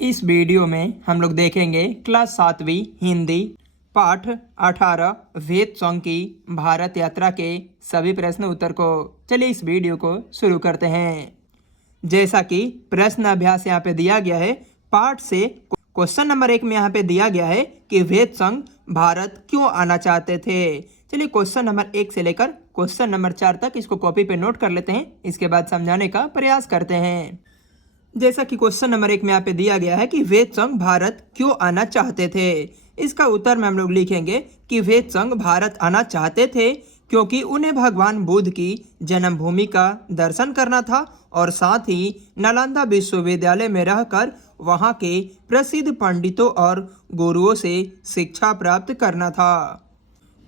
इस वीडियो में हम लोग देखेंगे क्लास 7वीं हिंदी पाठ 18 वेद संघ की भारत यात्रा के सभी प्रश्न उत्तर को। चलिए इस वीडियो को शुरू करते हैं। जैसा कि प्रश्न अभ्यास यहाँ पे दिया गया है, पाठ से क्वेश्चन नंबर 1 में यहाँ पे दिया गया है कि वेद संघ भारत क्यों आना चाहते थे। चलिए क्वेश्चन नंबर 1 से लेकर क्वेश्चन नंबर 4 तक इसको कॉपी पे नोट कर लेते हैं, इसके बाद समझाने का प्रयास करते हैं। जैसा कि क्वेश्चन नंबर 1 में यहाँ पे दिया गया है कि वेद संघ भारत क्यों आना चाहते थे। इसका उत्तर में हम लोग लिखेंगे कि वेद संघ भारत आना चाहते थे क्योंकि उन्हें भगवान बुद्ध की जन्मभूमि का दर्शन करना था और साथ ही नालंदा विश्वविद्यालय में रहकर वहाँ के प्रसिद्ध पंडितों और गुरुओं से शिक्षा प्राप्त करना था।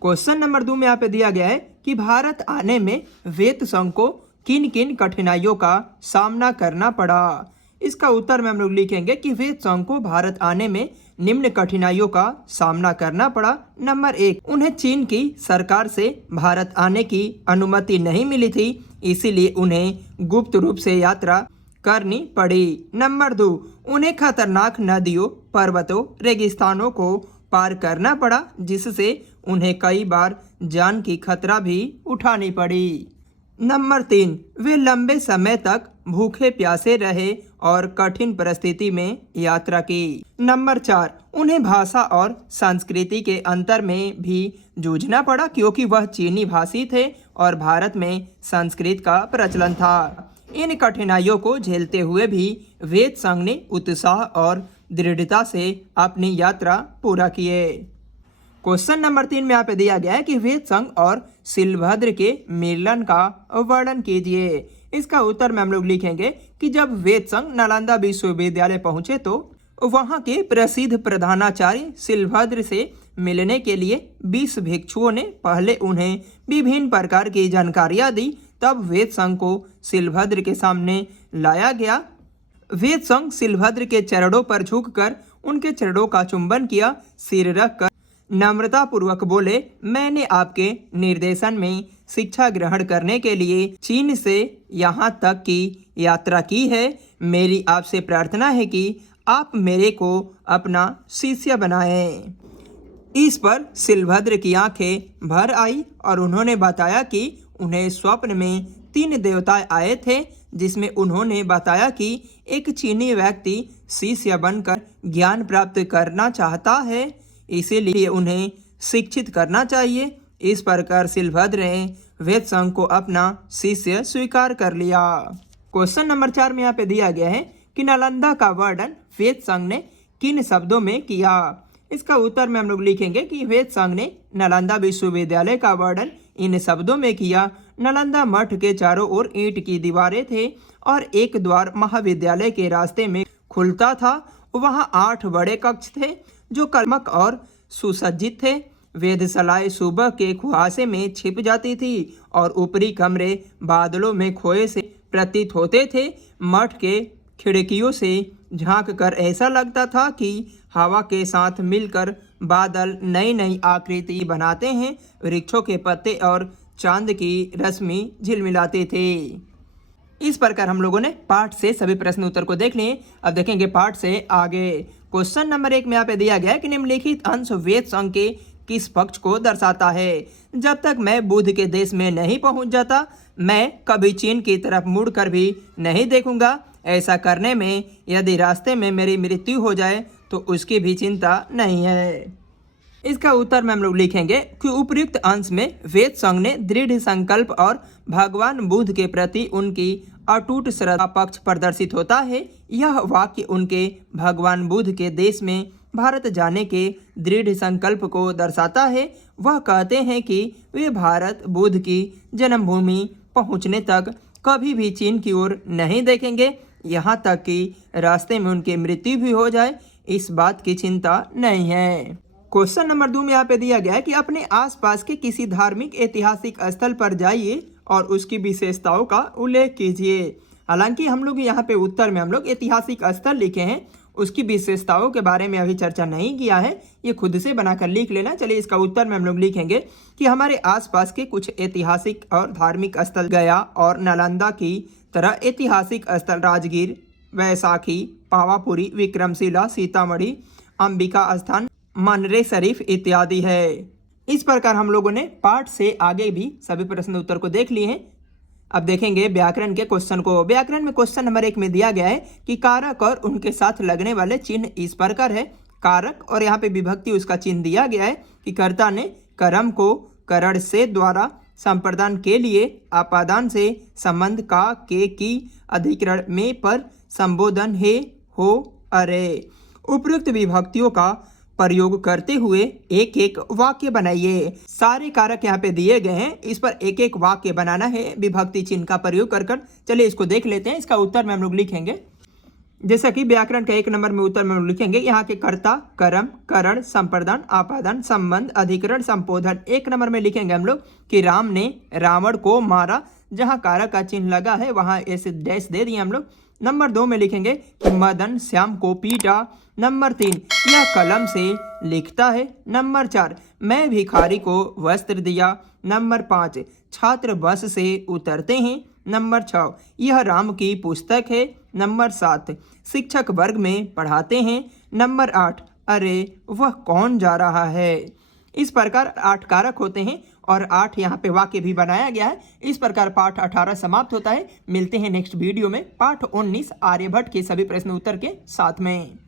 क्वेश्चन नंबर 2 में यहाँ पे दिया गया है कि भारत आने में वेद संघ को किन किन कठिनाइयों का सामना करना पड़ा। इसका उत्तर में हम लोग लिखेंगे कि वेद संघ को भारत आने में निम्न कठिनाइयों का सामना करना पड़ा। नंबर 1, उन्हें चीन की सरकार से भारत आने की अनुमति नहीं मिली थी, इसीलिए उन्हें गुप्त रूप से यात्रा करनी पड़ी। नंबर 2, उन्हें खतरनाक नदियों, पर्वतों, रेगिस्तानों को पार करना पड़ा, जिससे उन्हें कई बार जान की खतरा भी उठानी पड़ी। नंबर 3, वे लंबे समय तक भूखे प्यासे रहे और कठिन परिस्थिति में यात्रा की। नंबर 4, उन्हें भाषा और संस्कृति के अंतर में भी जूझना पड़ा क्योंकि वह चीनी भाषी थे और भारत में संस्कृत का प्रचलन था। इन कठिनाइयों को झेलते हुए भी वेद संघ ने उत्साह और दृढ़ता से अपनी यात्रा पूरा किए। क्वेश्चन नंबर 3 में यहाँ पे दिया गया है कि वेद संघ और शिलभद्र के मिलन का वर्णन कीजिए। इसका उत्तर में हम लोग लिखेंगे कि जब वेद संघ नालंदा विश्वविद्यालय पहुंचे तो वहां के प्रसिद्ध प्रधानाचार्य शिलभद्र से मिलने के लिए 20 भिक्षुओं ने पहले उन्हें विभिन्न प्रकार की जानकारियां दी। तब वेद संघ को शिलभद्र के सामने लाया गया। वेद संघ शिलभद्र के चरणों पर झुककर उनके चरणों का चुंबन किया, सिर रखकर नम्रता पूर्वक बोले, मैंने आपके निर्देशन में शिक्षा ग्रहण करने के लिए चीन से यहाँ तक की यात्रा की है। मेरी आपसे प्रार्थना है कि आप मेरे को अपना शिष्य बनाएं। इस पर शिलभद्र की आंखें भर आई और उन्होंने बताया कि उन्हें स्वप्न में 3 देवता आए थे, जिसमें उन्होंने बताया कि एक चीनी व्यक्ति शिष्य बनकर ज्ञान प्राप्त करना चाहता है, इसीलिए उन्हें शिक्षित करना चाहिए। इस प्रकार शिलभद्र ने वेद संघ को अपना शिष्य स्वीकार कर लिया। क्वेश्चन नंबर 4 में यहाँ पे दिया गया है कि नालंदा का वर्णन वेद संघ ने किन शब्दों में किया। इसका उत्तर में हम लोग लिखेंगे कि वेद संघ ने नालंदा विश्वविद्यालय का वर्णन इन शब्दों में किया। नालंदा मठ के चारों ओर ईंट की दीवारें थे और एक द्वार महाविद्यालय के रास्ते में खुलता था। वहाँ 8 बड़े कक्ष थे जो कर्मक और सुसज्जित थे। वेधशालाएं सुबह के कुहासे में छिप जाती थी और ऊपरी कमरे बादलों में खोए से प्रतीत होते थे। मठ के खिड़कियों से झांककर ऐसा लगता था कि हवा के साथ मिलकर बादल नई नई आकृति बनाते हैं। वृक्षों के पत्ते और चांद की रश्मि झिलमिलाते थे। इस प्रकार हम लोगों ने पाठ से सभी प्रश्न उत्तर को देख लिए। अब देखेंगे पाठ से आगे। क्वेश्चन नंबर 1 में यहाँ पे दिया गया है कि निम्नलिखित अंश वेद संघ के किस पक्ष को दर्शाता है। जब तक मैं बुद्ध के देश में नहीं पहुंच जाता, मैं कभी चीन की तरफ मुड़कर भी नहीं देखूंगा। ऐसा करने में यदि रास्ते में मेरी मृत्यु हो जाए तो उसकी भी चिंता नहीं है। इसका उत्तर में हम लोग लिखेंगे कि उपयुक्त अंश में वेद संघ ने दृढ़ संकल्प और भगवान बुद्ध के प्रति उनकी अटूट श्रद्धा पक्ष प्रदर्शित होता है। यह वाक्य उनके भगवान बुद्ध के देश में भारत जाने के दृढ़ संकल्प को दर्शाता है। वह कहते हैं कि वे भारत बुद्ध की जन्मभूमि पहुंचने तक कभी भी चीन की ओर नहीं देखेंगे, यहाँ तक कि रास्ते में उनकी मृत्यु भी हो जाए, इस बात की चिंता नहीं है। क्वेश्चन नंबर 2 में यहाँ पे दिया गया है कि अपने आसपास के किसी धार्मिक ऐतिहासिक स्थल पर जाइए और उसकी विशेषताओं का उल्लेख कीजिए। हालांकि हम लोग यहाँ पे उत्तर में हम लोग ऐतिहासिक स्थल लिखे हैं, उसकी विशेषताओं के बारे में अभी चर्चा नहीं किया है, ये खुद से बनाकर लिख लेना। चलिए इसका उत्तर में हम लोग लिखेंगे कि हमारे आसपास के कुछ ऐतिहासिक और धार्मिक स्थल गया और नालंदा की तरह ऐतिहासिक स्थल राजगीर, वैशाखी, पावापुरी, विक्रमशिला, सीतामढ़ी, अंबिका स्थान, मनरे शरीफ इत्यादि है। इस प्रकार हम लोगों ने पाठ से आगे भी सभी प्रश्न उत्तर को देख लिए हैं। अब देखेंगे व्याकरण के क्वेश्चन को। व्याकरण में क्वेश्चन नंबर 1 में दिया गया है कि कारक और उनके साथ लगने वाले चिन्ह इस प्रकार है। कारक और यहाँ पे विभक्ति उसका चिन्ह दिया गया है कि कर्ता ने कर्म को करण से द्वारा संप्रदान के लिए अपादान से संबंध का के की अधिकरण में पर संबोधन है हो अरे। उपयुक्त विभक्तियों का प्रयोग करते हुए एक एक वाक्य बनाइए। सारे कारक यहाँ पे दिए गए हैं, इस पर एक एक वाक्य बनाना है विभक्ति चिन्ह का प्रयोग कर कर। चलिए इसको देख लेते हैं। इसका उत्तर में हम लोग लिखेंगे, जैसा कि व्याकरण का 1 नंबर में उत्तर में हम लिखेंगे यहाँ के कर्ता, कर्म, करण, संप्रदान, आपादान, संबंध, अधिकरण, संबोधन। 1 नंबर में लिखेंगे हम लोग कि राम ने रावण को मारा। जहाँ कारक का चिन्ह लगा है वहाँ ऐसे डैश दे दिए हम लोग। नंबर 2 में लिखेंगे कि मदन श्याम को पीटा। नंबर 3, यह कलम से लिखता है। नंबर 4, मैं भिखारी को वस्त्र दिया। नंबर 5, छात्र बस से उतरते हैं। नंबर 6, यह राम की पुस्तक है। नंबर 7, शिक्षक वर्ग में पढ़ाते हैं। नंबर 8, अरे वह कौन जा रहा है। इस प्रकार 8 कारक होते हैं और 8 यहाँ पे वाक्य भी बनाया गया है। इस प्रकार पाठ 18 समाप्त होता है। मिलते हैं नेक्स्ट वीडियो में पाठ 19 आर्यभट्ट के सभी प्रश्न उत्तर के साथ में।